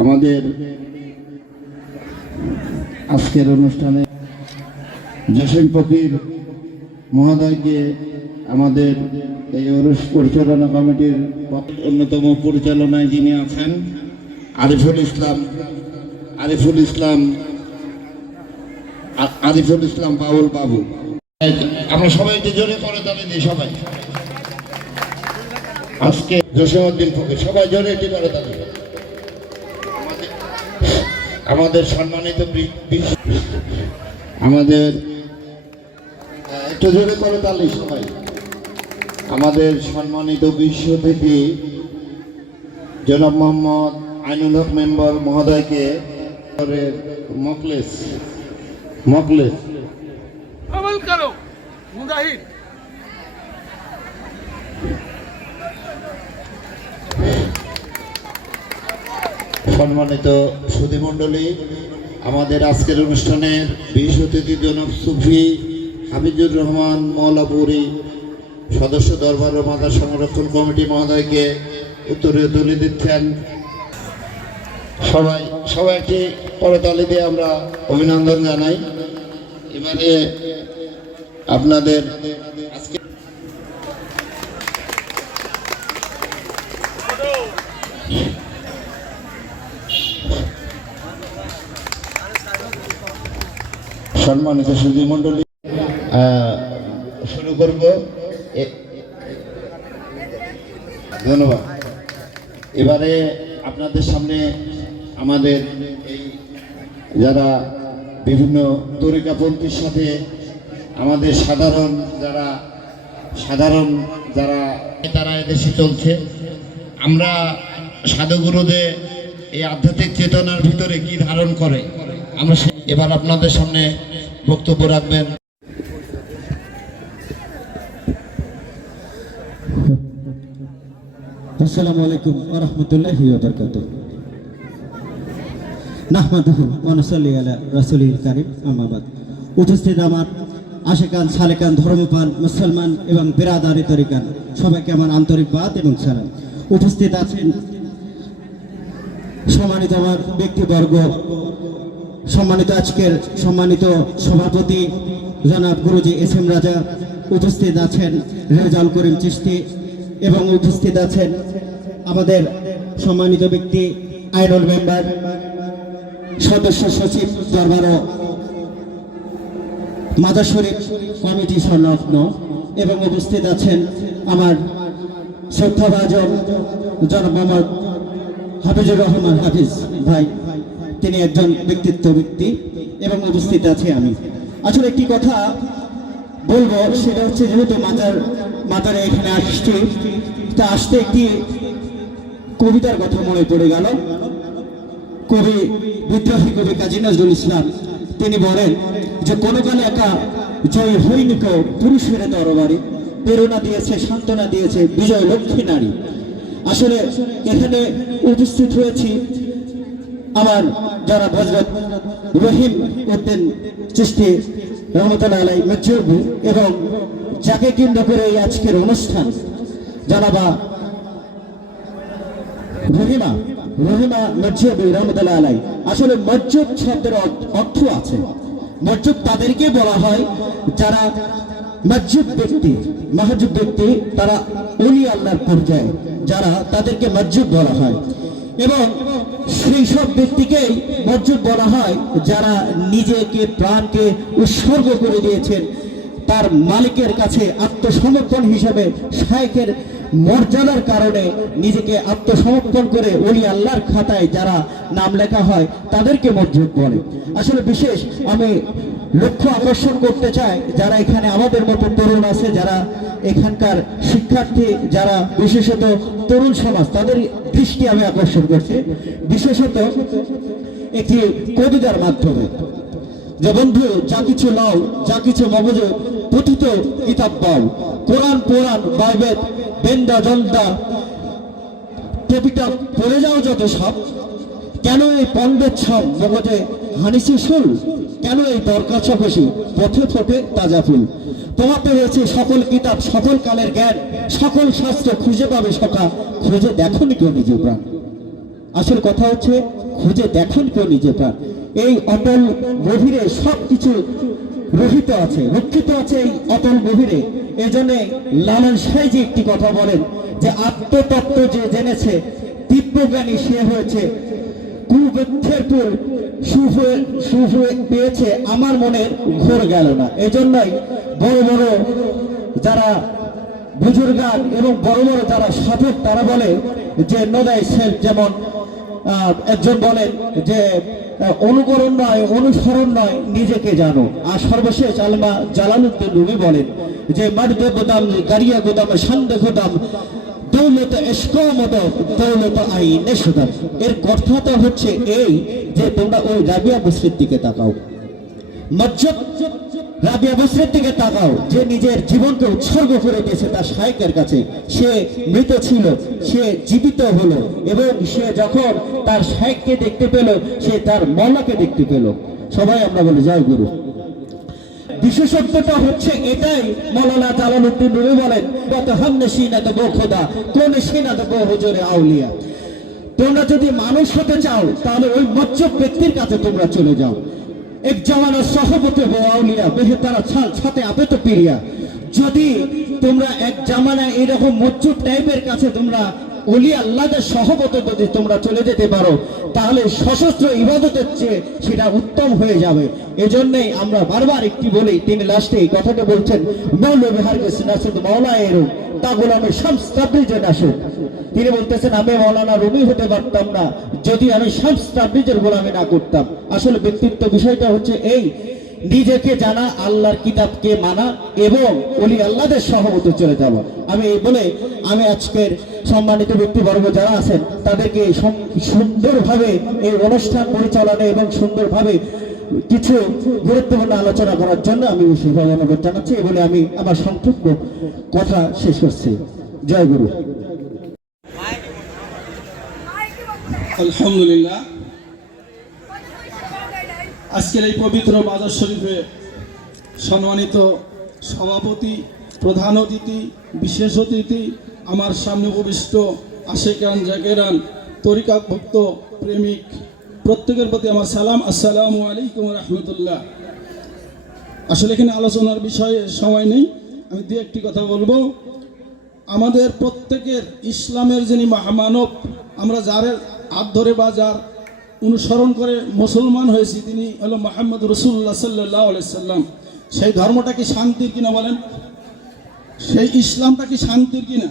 আমাদের আজকের অনুষ্ঠানে জসিম ফকির মহোদয়কে আমাদের এই ওরস পরিচালনা কমিটির অন্যতম পরিচালনায় যিনি আছেন আরিফুল ইসলাম বাউল বাবু, আমরা সবাইকে জোরে করে তালি দিই। সবাই আজকে জসিমউদ্দিন ফকির, সবাই জোরে এটি করে তালি। আমাদের সম্মানিত আমাদের একটু জোরে করে তালি সবাই। আমাদের সম্মানিত বিশ্ব থেকে জনাব মোহাম্মদ আইনুল হক মেম্বার মহোদয়কে মকলেস সম্মানিত সুধীমণ্ডলী, আমাদের আজকের অনুষ্ঠানের বিশেষ অতিথি জনাব সুফি হাফিজুর রহমান মৌলাপুরী সদস্য দরবার ও মাদার সংরক্ষণ কমিটি মহোদয়কে উত্তরীয় তুলে দিচ্ছেন। সবাইকে করতালি দিয়ে আমরা অভিনন্দন জানাই। এবারে আপনাদের আজকে সম্মানিত সুধীমণ্ডলী শুরু করব। ধন্যবাদ। এবারে আপনাদের সামনে আমাদের এই যারা বিভিন্ন তরিকাপন্থীর সাথে আমাদের সাধারণ যারা তারা এদেশে চলছে, আমরা সাধুগুরুদের এই আধ্যাত্মিক চেতনার ভিতরে কি ধারণ করে, আমরা এবার আপনাদের সামনে বক্তব্য রাখবেন। আসসালামু আলাইকুম ওয়া রাহমাতুল্লাহি ওয়া বারাকাতুহু। নাহমাদুহু ওয়া নুসাল্লি আলা রাসূলিল কারীম, আম্মা বাদ। উপস্থিত আমার আশিকান সালেকান ধর্মপ্রাণ মুসলমান এবং বিরাদারি তরিকান সবাইকে আমার আন্তরিকবাদ এবং সালাম। উপস্থিত আছেন সম্মানিত আমার ব্যক্তিবর্গ, সম্মানিত আজকের সম্মানিত সভাপতি জনাব গুরুজি এস.এম. রাজা, উপস্থিত আছেন রেজাউল করিম চিশতি এবং উপস্থিত আছেন আমাদের সম্মানিত ব্যক্তি আইনুল মেম্বার সদস্য সচিব দরবার মাদার শরীফ কমিটি সংলগ্ন, এবং উপস্থিত আছেন আমার শ্রদ্ধাভাজন জনাব মোহাম্মদ হাফিজুর রহমান হাফিজ ভাই, তিনি একজন ব্যক্তি, এবং উপস্থিত আছি আমি। আসলে একটি কথা বলবো, সেটা হচ্ছে যেহেতু মাতারে এখানে আসতে একটি কবিতার কথা মনে পড়ে গেল। বিদ্রোহী কবি কাজী নজরুল ইসলাম তিনি বলেন যে কোনো কালে একা জয় হইনি কেউ পুরুষের তরবারি, প্রেরণা দিয়েছে সান্ত্বনা দিয়েছে বিজয় লক্ষ্মী নারী। আসলে এখানে উপস্থিত হয়েছি আমার যারা হযরত রহিম উদ্দিন চিশতি রহমতুল্লাহ আলাইহি মজবুর, এবং যাকে কেন্দ্র করে এই আজকের অনুষ্ঠান জানাবা রহিমা মজবুর রহমতুল্লাহ আলাইহি। আসলে মজবুর শব্দের অর্থ আছে, মজবুর তাদেরকে বলা হয় যারা মজবুর ব্যক্তি, তারা ওলি আল্লাহর পর্যায়ে, যারা তাদেরকে মজবুর বলা হয়। এবং সেই সব ব্যক্তিকেই মজবুর বলা হয় যারা নিজেকে প্রাণকে উৎসর্গ করে দিয়েছেন তার মালিকের কাছে আত্মসমর্পণ হিসাবে, শায়েখের মর্যাদার কারণে নিজেকে আত্মসমর্পণ করে ওলি আল্লাহর খাতায় যারা নাম লেখা হয় তাদেরকে মজবুর বলে। আসলে বিশেষ আমি লক্ষ্য আকর্ষণ করতে চাই যারা এখানে আমাদের মতো তরুণ আছে, যারা এখানকার শিক্ষার্থী, যারা বিশেষত তরুণ সমাজ, তাদের দৃষ্টি আমি আকর্ষণ করছি বিশেষত একটি কবিতার মাধ্যমে। যে বন্ধু যা কিছু নাও, যা কিছু মগজে পতিত কিতাব পাও, কোরআন পুরাণ বাইবেল বেন্দা জলদা টপিটা পড়ে যাও যত সব, কেন এই পণ্ডের সব মগজে হানিসি শুল, কেন এই দরকাছা খুশি, পথে ফোটে তাজা ফুল। তোমাতে রয়েছে সকল কিতাব, সকল কালের জ্ঞান, সকল শাস্ত্র খুঁজে পাবে সখা, খুঁজে দেখুন কেউ নিজে প্রাণ। আসল কথা হচ্ছে খুঁজে দেখুন কেউ নিজে প্রাণ। এই অটল গভীরে সবকিছু রহিত আছে, রক্ষিত আছে এই অটল গভীরে। এই জন্যে লালন সাহেজি একটি কথা বলেন যে আত্মতত্ত্ব যে জেনেছে দিব্যজ্ঞানী সে হয়েছে, কুবুদ্ধির পুর সুখ পেয়েছে, আমার মনের ঘোর গেল না। এই জন্যই বড় বড় যারা বুজুর্গান এবং বড় বড় যারা সাধক তারা বলে যে নদাই সেলফ, যেমন একজন বলেন যে অনুকরণ নয়, অনুসরণ নয়, নিজেকে জানো। আর সর্বশেষ আলমা জালালউদ্দিন রুমি বলেন যে মার্দে গোদাম, গাড়িয়া গোদাম, সন্দে গোদাম, দৌলত এসকমত, দৌলত আইনে সুদাম। এর কথাটা হচ্ছে এই যে তোমরা ওই রাবিয়া বসরির দিকে তাকাও, মজ্জব রাবিয়া বসরির দিকে তাকাও, যে নিজের জীবনকে উৎসর্গ করে দিয়েছে তার শায়েকের কাছে। সে মৃত ছিল, সে জীবিত হলো, এবং সে যখন তার শায়েককে দেখতে পেল, সে তার মওলাকে দেখতে পেল। সবাই আমরা বলি জয় গুরু। বিশেষত্বটা হচ্ছে এটাই, মৌলানা জালালউদ্দিন রুমি বলেন কত হামনে সিনাত গো খোদা, কোন সিনাত গো হুজুরে আউলিয়া। তোমরা যদি মানুষ হতে চাও তাহলে ওই মজ্জব ব্যক্তির কাছে তোমরা চলে যাও। এক জামানা সহবতে গো আউলিয়া, বেহেতারা ছাল ছাতে আপে তো পিরিয়া। যদি তোমরা এক জামানা এরকম মজ্জব টাইপের কাছে তোমরা ওলি আল্লাহদের সহবতে যদি তোমরা চলে যেতে পারো, তাহলে সশস্ত্র ইবাদতের চেয়ে সেটা উত্তম হয়ে যাবে। এজন্যই আমরা বারবার একটি বলি, তিনি লাস্টে এই কথাটা বলছেন, মৌলভী হারগিজ না শুধু মাওলা এরূপ, তা গোলামে শামস তাবরিজের নাসুক। তিনি বলতেছেন আমি মাওলানা রুমি হতে পারতাম না যদি আমি শামস তাবরিজের গোলামি না করতাম। আসলে ব্যক্তিত্ব বিষয়টা হচ্ছে এই, নিজেকে জানা, আল্লাহর কিতাবকে মানা এবং ওলি আল্লাহদের সহমতে চলে যাওয়া। আমি এই বলে আমি আজকের সম্মানিত ব্যক্তিবর্গ যারা আছেন তাদেরকে সুন্দরভাবে এই অনুষ্ঠান পরিচালনা এবং সুন্দরভাবে কিছু গুরুত্বপূর্ণ আলোচনা করার জন্য আমি বিশেষভাবে অনুরোধ জানাচ্ছি। এই বলে আমি আমার সংক্ষিপ্ত কথা শেষ করছি। জয় গুরু। আলহামদুলিল্লাহ, আজকের এই পবিত্র বাজার শরীফে সম্মানিত সভাপতি, প্রধান অতিথি, বিশেষ অতিথি, আমার সামনে উপবিষ্ট আশেকান, জাকেরান, তরিকা ভক্ত, প্রেমিক, প্রত্যেকের প্রতি আমার সালাম, আসসালামু আলাইকুম রহমতুল্লাহ। আসলে এখানে আলোচনার বিষয়ে সময় নেই, আমি দু একটি কথা বলবো। আমাদের প্রত্যেকের ইসলামের যিনি মহামানব, আমরা যার হাত ধরে বা যার অনুসরণ করে মুসলমান হয়েছি, তিনি হলো মুহাম্মদ রাসূলুল্লাহ সাল্লাল্লাহু আলাইহি সাল্লাম। সেই ধর্মটা কি শান্তির কিনা বলেন? সেই ইসলামটা কি শান্তির কিনা?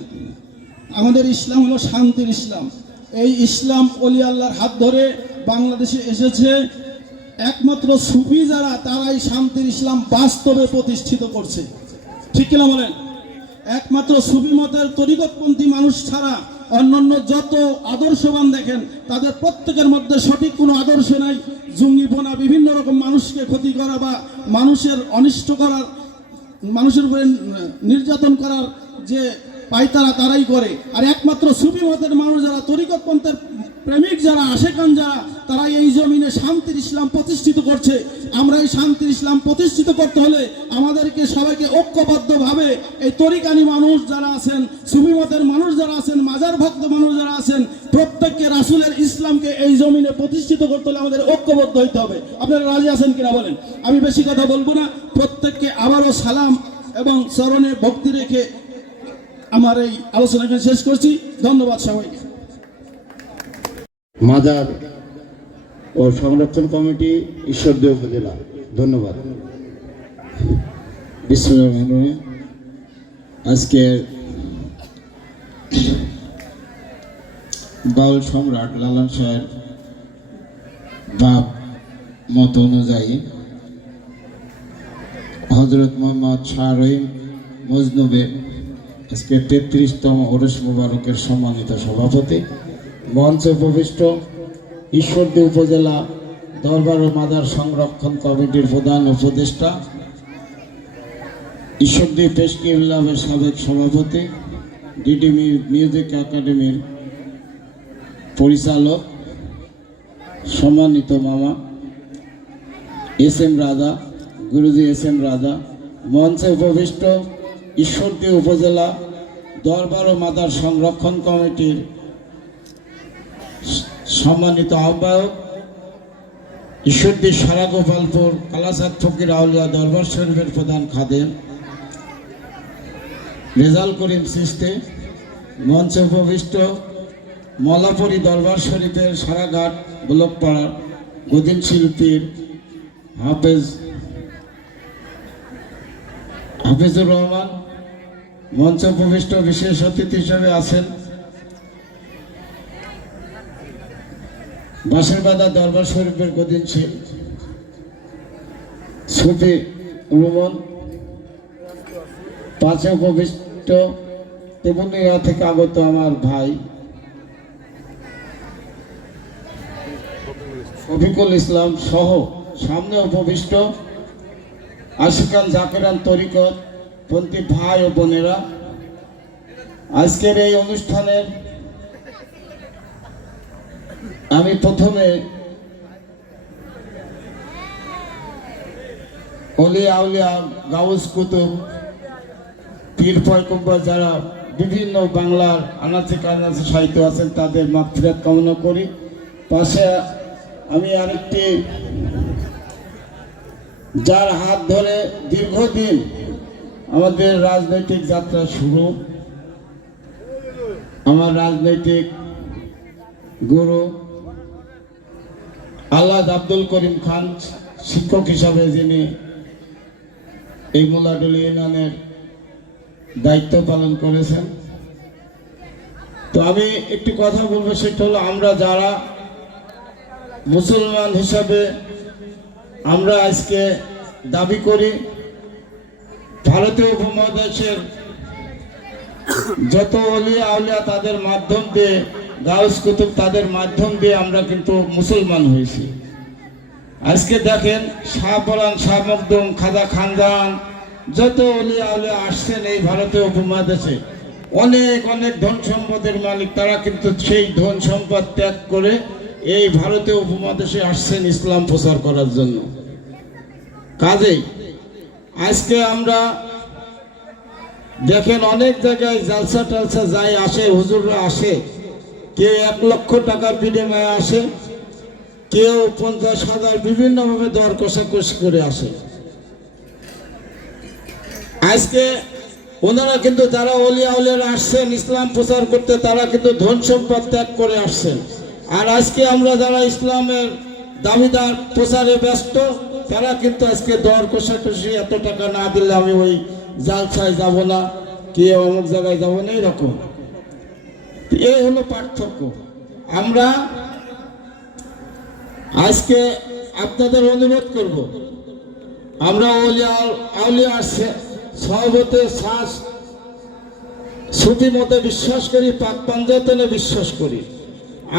আমাদের ইসলাম হলো শান্তির ইসলাম। এই ইসলাম ওলি আল্লাহর হাত ধরে বাংলাদেশে এসেছে। একমাত্র সুফি যারা, তারাই শান্তির ইসলাম বাস্তবে প্রতিষ্ঠিত করছে। ঠিক কিনা বলেন? একমাত্র সুফি মতের তরিকতপন্থী মানুষ ছাড়া অন্যান্য যত আদর্শবান দেখেন, তাদের প্রত্যেকের মধ্যে সঠিক কোনো আদর্শ নাই। জঙ্গিপনা, বিভিন্ন রকম মানুষকে ক্ষতি করা বা মানুষের অনিষ্ট করার, মানুষের উপরে নির্যাতন করার যে পায়তারা তারাই করে। আর একমাত্র সুফি মতের মানুষ যারা, তরিকতপন্থের প্রেমিক যারা, আশেকান যারা, তারা এই জমিনে শান্তির ইসলাম প্রতিষ্ঠিত করছে। আমরা এই শান্তির ইসলাম প্রতিষ্ঠিত করতে হলে আমাদেরকে সবাইকে ঐক্যবদ্ধভাবে এই তরিকানি মানুষ যারা আছেন, সুফি মতের মানুষ যারা আছেন, মাজার ভক্ত মানুষ যারা আছেন, প্রত্যেককে রাসূলের ইসলামকে এই জমিনে প্রতিষ্ঠিত করতে হলে আমাদের ঐক্যবদ্ধ হইতে হবে। আপনারা রাজি আছেন কিনা বলেন? আমি বেশি কথা বলবো না, প্রত্যেককে আবারও সালাম এবং চরণে ভক্তি রেখে আমার এই আলোচনাকে শেষ করছি। ধন্যবাদ সবাইকে। মাজার ও সংরক্ষণ কমিটি, ঈশ্বরদী উপজেলা, ধন্যবাদ। বিশ্বরহমানুর আজকের বাউল সম্রাট লালন শাহের বাপ মত অনুযায়ী হজরত মোহাম্মদ শাহ রহিম মজনুবে আজকে 33তম ওরস মুবারকের সম্মানিত সভাপতি, মঞ্চে উপবিষ্ট ঈশ্বরদী উপজেলা দরবার ও মাজার সংরক্ষণ কমিটির প্রধান উপদেষ্টা, ঈশ্বরদী পেশকি ক্লাবের সাবেক সভাপতি, ডিডি মিউজিক একাডেমির পরিচালক, সম্মানিত মামা, এস এম রাজা, গুরুজি এস এম রাজা, মঞ্চে উপবিষ্ট ঈশ্বরদী উপজেলা দরবার ও মাদার সংরক্ষণ কমিটির সম্মানিত আহ্বায়ক, ঈশ্বরদী সারাগোপালপুর কালাচাঁদ ফকির আউলিয়া দরবার শরীফের প্রধান খাদেম রেজাল করিম চিশতি, মঞ্চে উপবিষ্ট মলাপুরি দরবার শরীফের সারাঘাট ব্লকপাড়ার গদিন শিল্পীর হাফিজুর রহমান, মঞ্চে উপবিষ্ট বিশেষ অতিথি হিসেবে আছেন বাঁশেরবাদা দরবার শরীফের গদিন সুফি রুমন, পাশে উপবিষ্ট তেমুনিয়া থেকে আগত আমার ভাই শফিকুল ইসলাম সহ সামনে উপবিষ্ট আশিকান জাকেরান তরিকত পন্থী ভাই ও বোনেরা, আজকের এই অনুষ্ঠানের আমি প্রথমে অলিয়া আউলিয়া গাউস কুতুব পীর পয়গম্বর যারা বিভিন্ন বাংলার আনাচে কানাচে সাহিত্য আছেন তাদের মাগফিরাত কামনা করি। পাশে আমি আরেকটি যার হাত ধরে দীর্ঘদিন আমাদের রাজনৈতিক যাত্রা শুরু, আমার রাজনৈতিক গুরু আল্লাদ আব্দুল করিম খান শিক্ষক হিসাবে যিনি এই মোলাডুলি ইউনিয়নের দায়িত্ব পালন করেছেন। তো আমি একটি কথা বলবো, সেটা হলো আমরা যারা মুসলমান হিসাবে আমরা আজকে দাবি করি ভারতীয় উপমহাদেশের যত অলিয়া আউলিয়া তাদের মাধ্যম দিয়ে, গাউস কুতুব তাদের মাধ্যম দিয়ে আমরা কিন্তু মুসলমান হয়েছি। আজকে দেখেন শাহ পরান, শাহ মখদুম, খাজা খানজান যত অলিয়া আউলিয়া আসছেন এই ভারতীয় উপমহাদেশে, অনেক অনেক ধন সম্পদের মালিক, তারা কিন্তু সেই ধন সম্পদ ত্যাগ করে এই ভারতীয় উপমহাদেশে আসছেন ইসলাম প্রচার করার জন্য। কাজেই আজকে আমরা দেখেন অনেক জায়গায় জালসা টালসা যায়, আসে, হুজুররা আসে, কেউ 1 লক্ষ টাকার বিনিময়ে আসে, কেউ 50,000 বিভিন্নভাবে দর কষাকষি করে আসে। আজকে ওনারা কিন্তু যারা অলিয়া আউলিয়ারা আসছেন ইসলাম প্রচার করতে, তারা কিন্তু ধন সম্পদ ত্যাগ করে আসছেন। আর আজকে আমরা যারা ইসলামের দাবিদার প্রচারে ব্যস্ত, তারা কিন্তু আজকে দর কষাকষি, এত টাকা না দিলে আমি ওই জালসায় যাব না, কে অমুক জায়গায় যাব না, এরকম। এই হলো পার্থক্য। আমরা আজকে আপনাদের অনুরোধ করব, আমরা আউলিয়া আসছে সহবতে শ্বাস সুফি মতে বিশ্বাস করি, পাক পাঞ্জাতনে বিশ্বাস করি।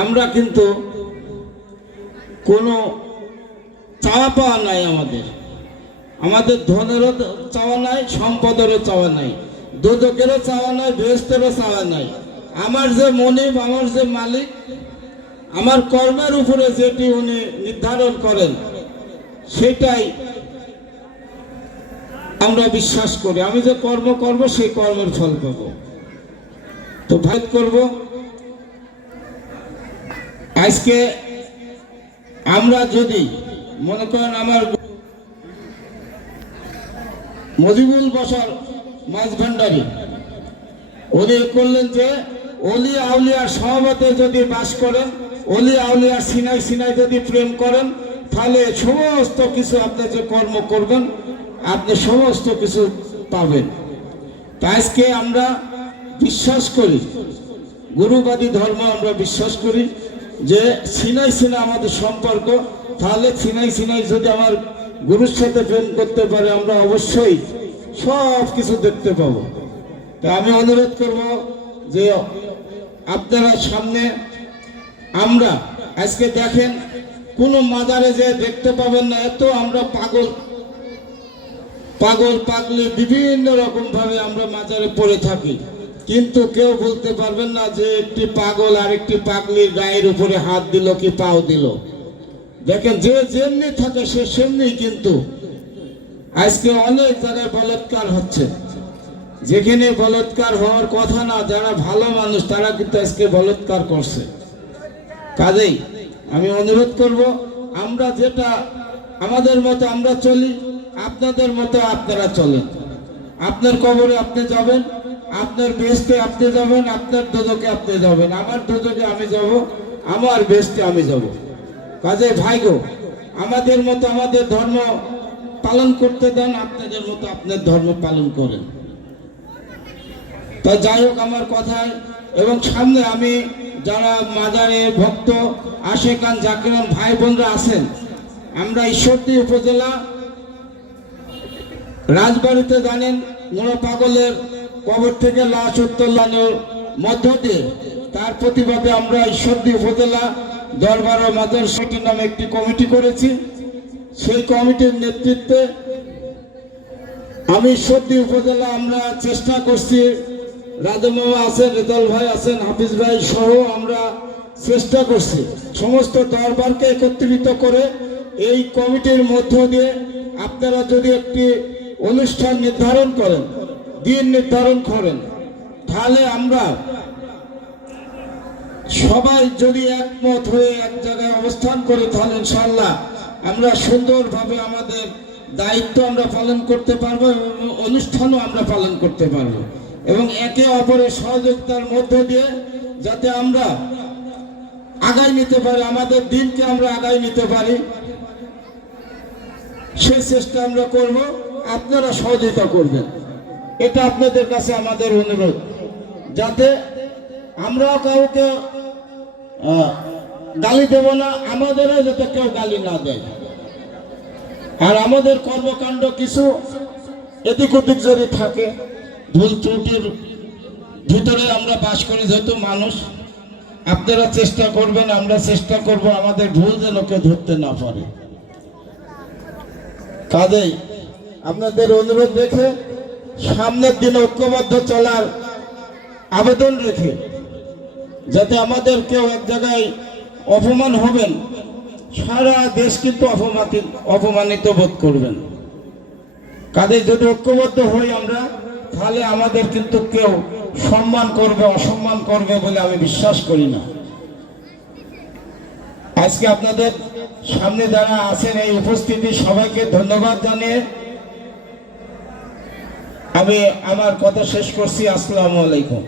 আমরা কিন্তু কোনো চাওয়া পাওয়া নাই, আমাদের ধনেরও চাওয়া নাই, সম্পদেরও চাওয়া নাই, দোজকেরও চাওয়া নাই, বেহেশতেরও চাওয়া নাই। আমার যে মনিব, আমার যে মালিক, আমার কর্মের উপরে যেটি উনি নির্ধারণ করেন সেটাই আমরা বিশ্বাস করি। আমি যে কর্ম করব সেই কর্মের ফল পাব। তো ভাই করব, আজকে আমরা যদি মনে করেন আমার মজিবুল বশর মাছ ভান্ডারী উনি করলেন যে অলি আউলিয়ার সহবতে যদি বাস করেন, অলি আউলিয়ার সিনাই সিনাই যদি প্রেম করেন, তাহলে সমস্ত কিছু আপনি যে কর্ম করবেন আপনি সমস্ত কিছু পাবেন। তা আজকে আমরা বিশ্বাস করি, গুরুবাদী ধর্ম আমরা বিশ্বাস করি যে সিনাই সিনা আমাদের সম্পর্ক, তাহলে সিনাই সিনাই যদি আমার গুরুর সাথে প্রেম করতে পারে আমরা অবশ্যই সব কিছু দেখতে পাবো। তা আমি অনুরোধ করব যে আপনারা সামনে আমরা আজকে দেখেন কোনো মাজারে যে দেখতে পাবেন না, এত আমরা পাগল পাগলি বিভিন্ন রকম ভাবে আমরা মাজারে পড়ে থাকি, কিন্তু কেউ বলতে পারবেন না যে একটি পাগল আর একটি পাগলির গায়ের উপরে হাত দিল কি পাও দিল। দেখেন যে যেমনি থাকে সে সেমনি, কিন্তু আজকে অনেক জায়গায় বলাৎকার হচ্ছে, যেখানে বলাৎকার হওয়ার কথা না, যারা ভালো মানুষ তারা কিন্তু আজকে বলাৎকার করছে। কাজেই আমি অনুরোধ করব, আমরা যেটা আমাদের মতো আমরা চলি, আপনাদের মতো আপনারা চলেন। আপনার কবরে আপনি যাবেন, আপনার বেহেশতে আপনি যাবেন, আপনার দোজখে আপনি যাবেন, আমার দোজখে আমি যাব, আমার বেহেশতে আমি যাব। কাজে ভাইগো, আমাদের মতো আমাদের ধর্ম পালন করতে দেন, আপনাদের মতো আপনার ধর্ম পালন করেন। তা যাই হোক, আমার কথায় এবং সামনে আমি যারা মাজারে ভক্ত আশেকান জাকিরান ভাই বোনরা আছেন, আমরা ঈশ্বরদী উপজেলা রাজবাড়িতে জানেন মোড়া পাগলের কবর থেকে লাশ উত্তোলনের মধ্য দিয়ে তার প্রতিবাদে আমরা ঈশ্বরদী উপজেলা দরবার ও মাজার সমিতি নামে একটি কমিটি করেছি। সেই কমিটির নেতৃত্বে আমি ঈশ্বরদী উপজেলা আমরা চেষ্টা করছি, রাজু মামা আছেন, রেজাল ভাই আছেন, হাফিজ ভাই সহ আমরা চেষ্টা করছি সমস্ত দরবারকে একত্রিত করে এই কমিটির মধ্য দিয়ে আপনারা যদি একটি অনুষ্ঠান নির্ধারণ করেন, দিন নির্ধারণ করেন, তাহলে আমরা সবাই যদি একমত হয়ে এক জায়গায় অবস্থান করি, তাহলে ইনশাআল্লাহ আমরা সুন্দরভাবে আমাদের দায়িত্ব আমরা পালন করতে পারবো এবং অনুষ্ঠানও আমরা পালন করতে পারবো, এবং একে অপরের সহযোগিতার মধ্য দিয়ে যাতে আমরা আগায় নিতে পারি, আমাদের দিনকে আমরা আগায় নিতে পারি, সেই চেষ্টা আমরা করব। আপনারা সহযোগিতা করবেন, এটা আপনাদের কাছে আমাদের অনুরোধ, যাতে আমরা কাউকে গালি দেব না, আমাদেরও যাতে কেউ গালি না দেয়। আর আমাদের কর্মকাণ্ড কিছু এদিক ওদিক যদি থাকে, ভুল ত্রুটির ভিতরে আমরা বাস করি যেহেতু মানুষ, আপনারা চেষ্টা করবেন, আমরা চেষ্টা করব আমাদের ভুল যেন কেউ ধরতে না পারে। কাজেই আপনাদের অনুরোধ রেখে সামনের দিনে ঐক্যবদ্ধ চলার আবেদন রেখে, যাতে আমাদের কেউ এক জায়গায় অপমান হবেন, সারা দেশ কিন্তু অপমানিত বোধ করবেন। কাজে যদি ঐক্যবদ্ধ হই আমরা, তাহলে আমাদের কিন্তু কেউ সম্মান করবে অসম্মান করবে বলে আমি বিশ্বাস করি না। আজকে আপনাদের সামনে যারা আছেন এই উপস্থিতি সবাইকে ধন্যবাদ জানিয়ে আমি আমার কথা শেষ করছি। আসসালামু আলাইকুম।